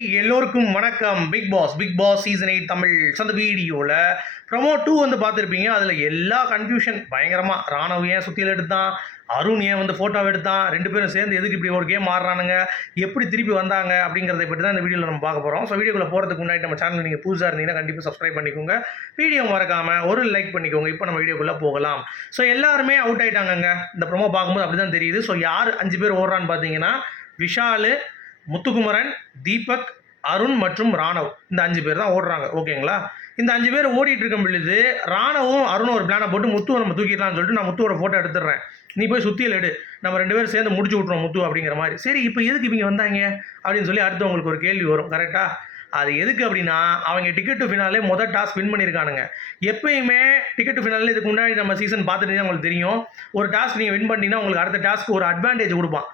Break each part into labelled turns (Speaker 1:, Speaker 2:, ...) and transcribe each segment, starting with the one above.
Speaker 1: எல்லோருக்கும் வணக்கம். Bigg Boss Bigg Boss season eight Tamil சொந்த வீடியோவில் ப்ரொமோ டூ வந்து பார்த்துருப்பீங்க. அதில் எல்லா கன்ஃபியூஷன் பயங்கரமாக ராணவ் ஏன் சுற்றியில் எடுத்தான்? அருண் ஏன் வந்து ஃபோட்டோ எடுத்தான்? ரெண்டு பேரும் சேர்ந்து எதுக்கு இப்படி ஒரு கேம் ஆடுறானுங்க? எப்படி திருப்பி வந்தாங்க? அப்படிங்கிறத பற்றி தான் இந்த வீடியோவில் நம்ம பார்க்க போகிறோம் ஸோ வீடியோக்குள்ளே போகிறதுக்கு முன்னாடி நம்ம சேனல் நீங்கள் புதுசாக இருந்தீங்கன்னா கண்டிப்பாக சப்ஸ்கிரைப் பண்ணிக்கோங்க. வீடியோ மறக்காமல் ஒரு லைக் பண்ணிக்கோங்க. இப்போ நம்ம வீடியோக்குள்ளே போகலாம். ஸோ எல்லாருமே அவுட் ஆகிட்டாங்கங்க இந்த ப்ரோமோ பார்க்கும்போது அப்படி தான் தெரியுது. ஸோ யார் அஞ்சு பேர் ஓடுறான்னு பார்த்தீங்கன்னா விஷாலு முத்துக்குமரன் தீபக் அருண் மற்றும் ராணவ். இந்த அஞ்சு பேர் தான் ஓடுறாங்க. ஓகேங்களா? இந்த அஞ்சு பேர் ஓடிட்டு இருக்கும் பொழுது ராணவும் அருணும் ஒரு பிளானை போட்டு முத்துவை நம்ம தூக்கிடலாம்னு சொல்லிட்டு நான் முத்துவோட ஃபோட்டோ எடுத்துடுறேன். நீ போய் சுத்தியில் எடு. நம்ம ரெண்டு பேரும் சேர்ந்து முடிச்சு விட்ருவோம் முத்து அப்படிங்கிற மாதிரி. சரி இப்போ எதுக்கு இவங்க வந்தாங்க? அப்படின்னு சொல்லி அடுத்து உங்களுக்கு ஒரு கேள்வி வரும். கரெக்டாக அது எதுக்கு அப்படின்னா அவங்க டிக்கெட் டு ஃபினாலே மொதல் டாஸ்க் வின் பண்ணியிருக்கானுங்க. எப்பயுமே டிக்கெட் டு ஃபினாலே இதுக்கு முன்னாடி நம்ம சீசன் பார்த்துட்டு உங்களுக்கு தெரியும். ஒரு டாஸ்க் நீங்கள் வின் பண்ணிங்கன்னா உங்களுக்கு அடுத்த டாஸ்க்கு ஒரு அட்வான்டேஜ் கொடுப்பான்.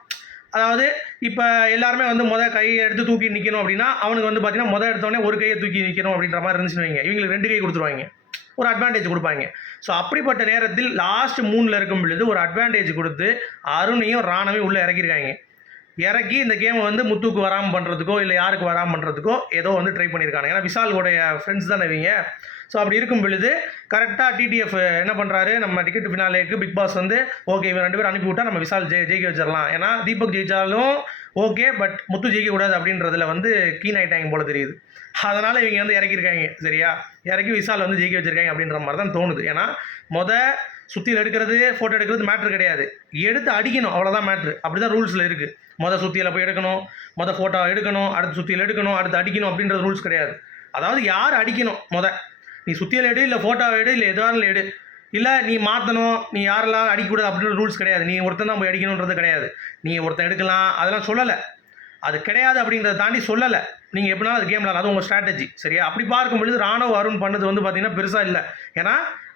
Speaker 1: அதாவது இப்போ எல்லாருமே வந்து முதல் கையை எடுத்து தூக்கி நிற்கணும் அப்படின்னா அவனுக்கு வந்து பார்த்தீங்கன்னா முதல் எடுத்தோடனே ஒரு கையை தூக்கி நிற்கணும் அப்படின்ற மாதிரி இருந்துச்சுன்னு வைங்க. இவங்களுக்கு ரெண்டு கை கொடுத்துருவாங்க. ஒரு அட்வான்டேஜ் கொடுப்பாங்க. ஸோ அப்படிப்பட்ட நேரத்தில் லாஸ்ட் மூணில் இருக்கும் பொழுது ஒரு அட்வான்டேஜ் கொடுத்து அருணையும் ராணவையும் உள்ளே இறக்கியிருக்காங்க இறக்கி இந்த கேமை வந்து முத்துக்கு வராமல் பண்ணுறதுக்கோ இல்லை யாருக்கு வராமல் பண்ணுறதுக்கோ ஏதோ வந்து ட்ரை பண்ணியிருக்காங்க ஏன்னா விஷாலுடைய ஃப்ரெண்ட்ஸ் தானே இவங்க. ஸோ அப்படி இருக்கும் பொழுது கரெக்டாக டிடிஎஃப் என்ன பண்ணுறாரு நம்ம டிக்கெட் ஃபினாலேக்கு பிக் பாஸ் வந்து ஓகே இவன் ரெண்டு பேரும் அனுப்பிவிட்டா நம்ம விஷால் ஜெய் ஜெயிக்க வச்சிடலாம். ஏன்னா தீபக் ஜெயிச்சாலும் ஓகே பட் முத்து ஜெயிக்கக்கூடாது அப்படின்றதுல வந்து கீன் ஆகிட்டாங்க போல தெரியுது. அதனால் இவங்க வந்து இறக்கியிருக்காங்க சரியா? இறக்கி விசால் வந்து ஜெயிக்க வச்சிருக்காங்க அப்படின்ற மாதிரி தான் தோணுது. ஏன்னா மொதல் சுற்றியில் எடுக்கிறது ஃபோட்டோ எடுக்கிறது மேட்ரு கிடையாது. எடுத்து அடிக்கணும் அவ்வளோதான் மேட்ரு அப்படி தான் ரூல்ஸில் இருக்குது மொதல் சுற்றியில் போய் எடுக்கணும் மொதல் ஃபோட்டோ எடுக்கணும் அடுத்து சுற்றியில் எடுக்கணும் அடுத்து அடிக்கணும் அப்படின்றது ரூல்ஸ் கிடையாது. அதாவது யார் அடிக்கணும் மொதல் நீ சுற்றியில் எடு இல்லை ஃபோட்டோ எடு இல்லை எதுவாக எடு. இல்லை நீ மாற்றணும் நீ யாரெல்லாம் அடிக்கக்கூடாது அப்படின்ற ரூல்ஸ் கிடையாது. நீ ஒருத்தன் தான் போய் அடிக்கணுன்றது கிடையாது. நீ ஒருத்தன் எடுக்கலாம் அதெல்லாம் சொல்லலை. அது கிடையாது அப்படின்றத தாண்டி சொல்லலை. நீங்கள் எப்படினாலும் அது கேம் அது உங்கள் ஸ்ட்ராட்டஜி சரியா? அப்படி பார்க்கும் பொழுது ராணுவ அருண் பண்ணது வந்து பார்த்தீங்கன்னா பெருசாக இல்லை. ஏன்னா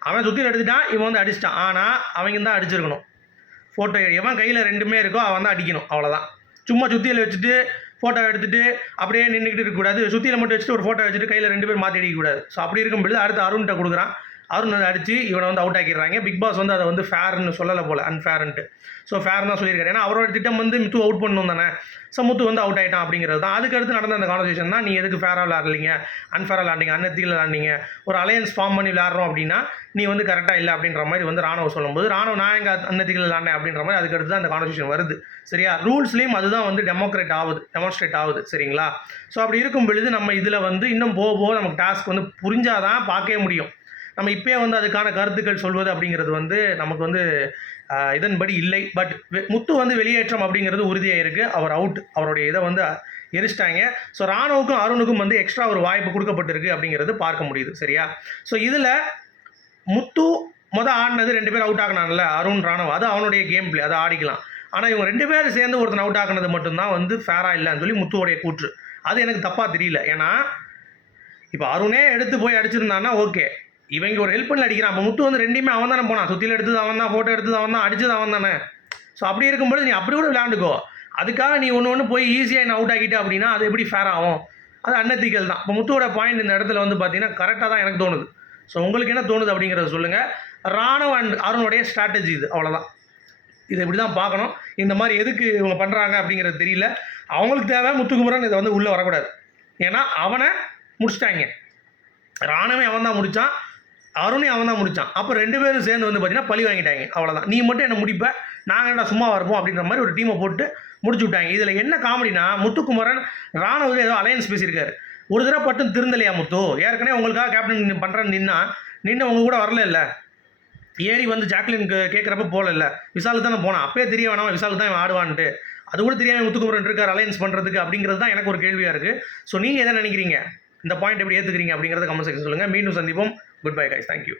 Speaker 1: அவன் சுற்றி எடுத்துட்டான் இவன் வந்து அடிச்சிட்டான். ஆனால் அவங்க தான் அடிச்சிருக்கணும். ஃபோட்டோ எவன் கையில் ரெண்டுமே இருக்கோ அவன் தான் அடிக்கணும் அவ்வளோதான் சும்மா சுத்தியில் வச்சுட்டு ஃபோட்டோ எடுத்துட்டு அப்படியே நின்றுக்கிட்டு இருக்கக்கூடாது. சுத்தியில் மட்டும் வச்சுட்டு ஒரு ஃபோட்டோ வச்சுட்டு கையில் ரெண்டு பேர் மாற்றி அடிக்கக்கூடாது. ஸோ அப்படி இருக்கும் பொழுது அடுத்து அருண்கிட்ட கொடுக்குறான். அருண் வந்து அடித்து இவனை வந்து அவுட் ஆக்கிடுறாங்க. பிக் பாஸ் வந்து அதை வந்து ஃபேர்னு சொல்லலை போல் அன்ஃபேர்ன்ட்டு ஸோ ஃபேர் தான் சொல்லியிருக்காரு. ஏன்னா அவரோட திட்டம் வந்து முத்து அவுட் பண்ணணும் தானே. ஸோ முத்து வந்து அவுட் ஆகிட்டான் அப்படிங்கிறது தான். அதுக்கடுத்து நடந்த அந்த கான்வர்சேஷன் தான் நீ எதுக்கு ஃபேராக விளாட்றீங்க அன்ஃபேராக விளாண்டிங்க அன்னத்தியில் விளாண்டிங்க ஒரு அலையன்ஸ் ஃபார்ம் பண்ணி விளாட்றோம் அப்படின்னா நீ வந்து கரெக்டாக இல்லை அப்படின்ற மாதிரி வந்து ராணுவ சொல்லும்போது ராணுவ நான் எங்கள் அன்னத்திகள் விளாண்டேன் அப்படின்ற மாதிரி அதுக்கடுத்து தான் அந்த கான்வர்சேஷன் வருது. சரியா? ரூல்ஸ்லேயும் அதுதான் வந்து டெமோக்ரேட் ஆகுது. டெமான்ஸ்ட்ரேட் ஆகுது. சரிங்களா? ஸோ அப்படி இருக்கும் பொழுது நம்ம இதில் வந்து இன்னும் போக போக நமக்கு டாஸ்க் வந்து புரிஞ்சாதான் பார்க்கவே முடியும். நம்ம இப்போயே வந்து அதுக்கான கருத்துக்கள் சொல்வது அப்படிங்கிறது வந்து நமக்கு வந்து இதன்படி இல்லை. பட் முத்து வந்து வெளியேற்றம் அப்படிங்கிறது உறுதியாக இருக்குது அவர் அவுட் அவருடைய இதை வந்து எரிச்சிட்டாங்க. ஸோ ராணுவுக்கும் அருணுக்கும் வந்து எக்ஸ்ட்ரா ஒரு வாய்ப்பு கொடுக்கப்பட்டிருக்கு அப்படிங்கிறது பார்க்க முடியுது. சரியா? ஸோ இதில் முத்து மொதல் ஆடினது ரெண்டு பேர் அவுட் ஆகினான்ல அருண் ராணுவ அது அவனுடைய கேம் பிளே அதை ஆடிக்கலாம். ஆனால் இவங்க ரெண்டு பேரும் சேர்ந்து ஒருத்தன் அவுட் ஆகினது மட்டும்தான் வந்து ஃபேராக இல்லைன்னு சொல்லி முத்துவோடைய கூற்று. அது எனக்கு தப்பாக தெரியல. ஏன்னா இப்போ அருணே எடுத்து போய் அடிச்சிருந்தான்னா ஓகே இவங்க ஒரு ஹெல்ப் பண்ணி அடிக்கிறான். அப்போ முத்து வந்து ரெண்டுமே அவன் தானே போனான். சுற்றியில் எடுத்தது அவன் தான் ஃபோட்டோ எடுத்தது அவன் தான் அடிச்சது அவன் தானே. ஸோ அப்படி இருக்கும்போது நீ அப்படி கூட விளையாண்டுக்கோ. அதுக்காக நீ ஒன்று ஒன்று போய் ஈஸியாக என்ன அவுட் ஆகிட்ட அப்படின்னா அது எப்படி ஃபேர் ஆகும்? அது அன்னத்திக்கல் தான். இப்போ முத்துவோட பாயிண்ட் இந்த இடத்துல வந்து பார்த்தீங்கன்னா கரெக்டாக தான் எனக்கு தோணுது. ஸோ உங்களுக்கு என்ன தோணுது அப்படிங்கிறத சொல்லுங்கள் ராணுவ அண்ட் அருணுடைய ஸ்ட்ராட்டஜி இது. அவ்வளோதான் இதை இப்படி தான் பார்க்கணும். இந்த மாதிரி எதுக்கு இவங்க பண்ணுறாங்க அப்படிங்கிறது தெரியல. அவங்களுக்கு தேவை முத்துக்குமரன் இதை வந்து உள்ளே வரக்கூடாது. ஏன்னா அவனை முடிச்சிட்டாங்க. ராணுவம் அவன் தான் முடித்தான் அருணையும் அவன் தான் முடித்தான் அப்போ ரெண்டு பேரும் சேர்ந்து வந்து பார்த்தீங்கன்னா பழி வாங்கிட்டாங்க. அவ்வளோதான் நீ மட்டும் என்ன முடிப்ப? நாங்கள் என்ன சும்மா இருப்போம் அப்படின்ற மாதிரி ஒரு டீமை போட்டு முடிச்சு விட்டாங்க. இதில் என்ன காமெடினா முத்துக்குமரன் ராணுவத்தில் ஏதோ அலையன்ஸ் பேசியிருக்காரு. ஒரு தடவை பட்டும் திருந்தலையா முத்து? ஏற்கனவே உங்களுக்காக கேப்டன் பண்ணுறேன்னு நின்னா நின்று உங்க கூட வரல இல்லை? ஏறி வந்து ஜாக்லின் கேட்குறப்ப போகல இல்லை? விசாலுக்கு தானே போனான். அப்பயே தெரிய வேணாம்? விசாலு தான் இவன் ஆடுவான்ட்டு. அது கூட தெரியாமல் முத்துக்குமரன் இருக்கார் அலையன்ஸ் பண்ணுறதுக்கு அப்படிங்கிறது தான் எனக்கு ஒரு கேள்வியாக இருக்குது ஸோ நீங்கள் எதை நினைக்கிறீங்க? இந்த பாயிண்ட் எப்படி ஏற்றுக்கிறீங்க அப்படிங்கிறத கமெண்ட் செக்ஷன் சொல்லுங்கள் மீண்டும் சந்திப்போம். goodbye guys. Thank you.